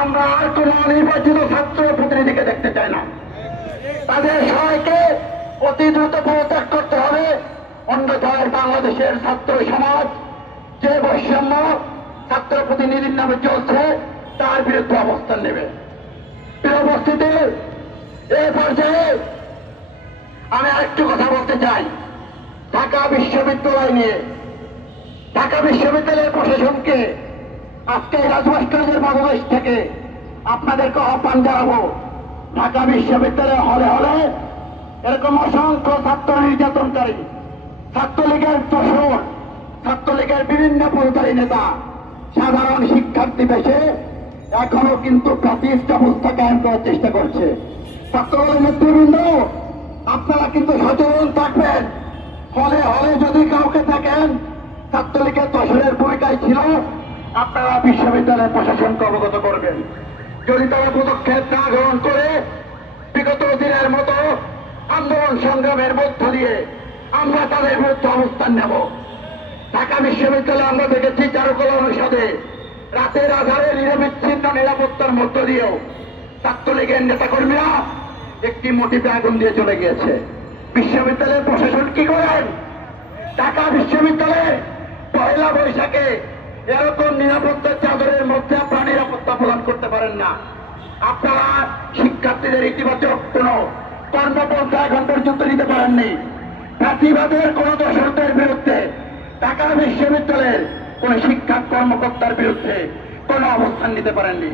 আমরা আর কোন নির্বাচিত ছাত্র প্রতিনিধিকে দেখতে চাই না। তাদের সবাইকে অতি দ্রুত পদত্যাগ করতে হবে। অন্যথায় বাংলাদেশের ছাত্র সমাজ যে বৈষম্য ছাত্র প্রতিনিধির নামে চলছে, তার বিরুদ্ধে অবস্থান নেবে। উপস্থিতি এই পর্যায়ে আমি আরেকটু কথা বলতে চাই। ঢাকা বিশ্ববিদ্যালয় নিয়ে। ঢাকা বিশ্ববিদ্যালয়ের প্রশাসনকে আজকে এই রাজভাস্করদের বাংলাদেশ থেকে আপনাদেরকে আহ্বান জানাব। ঢাকা বিশ্ববিদ্যালয় হলে হলে এরকম অসংখ্য ছাত্র নির্যাতনকারী, ছাত্রলীগের দোষর, ছাত্রলীগের বিভিন্ন পদধারী নেতা, সাধারণ শিক্ষার্থী বেশে এখনও কিন্তু প্রাতিষ্ঠ অবস্থা কায়েম করার চেষ্টা করছে। ছাত্রদলের নেতৃবৃন্দ, আপনারা কিন্তু সচেতন থাকবেন। হলে হলে যদি কাউকে দেখেন, ছাত্রলীগের দশরের ভূমিকায় ছিল আপনারা বিশ্ববিদ্যালয়ের প্রশাসনকে অবগত করবেন। যদি তারা পদক্ষেপ না গ্রহণ করে, বিগত দিনের মতো আন্দোলন সংগ্রামের মধ্য দিয়ে আমরা তাদের বিরুদ্ধে অবস্থান নেব। ঢাকা বিশ্ববিদ্যালয়ে আমরা দেখেছি চারুকলা অনুষদে রাতের আধারে নিরবিচ্ছিন্ন নিরাপত্তার মধ্য দিয়েও ছাত্রলীগের নেতাকর্মীরা একটি মোটিভে আগুন দিয়ে চলে গিয়েছে। বিশ্ববিদ্যালয়ের প্রশাসন কি করেন? ঢাকা বিশ্ববিদ্যালয়ে পয়লা বৈশাখে এরকম নিরাপত্তার চাদরের মধ্যে আপনারা নিরাপত্তা প্রদান করতে পারেন না। আপনারা শিক্ষার্থীদের ইতিবাচক কোন কর্মপন্থা এখন পর্যন্ত নিতে পারেননি। জাতিবাদের কোন দর্শকদের বিরুদ্ধে ঢাকা বিশ্ববিদ্যালয়ের কোন শিক্ষা কর্মকর্তার বিরুদ্ধে কোন অবস্থান নিতে পারেননি।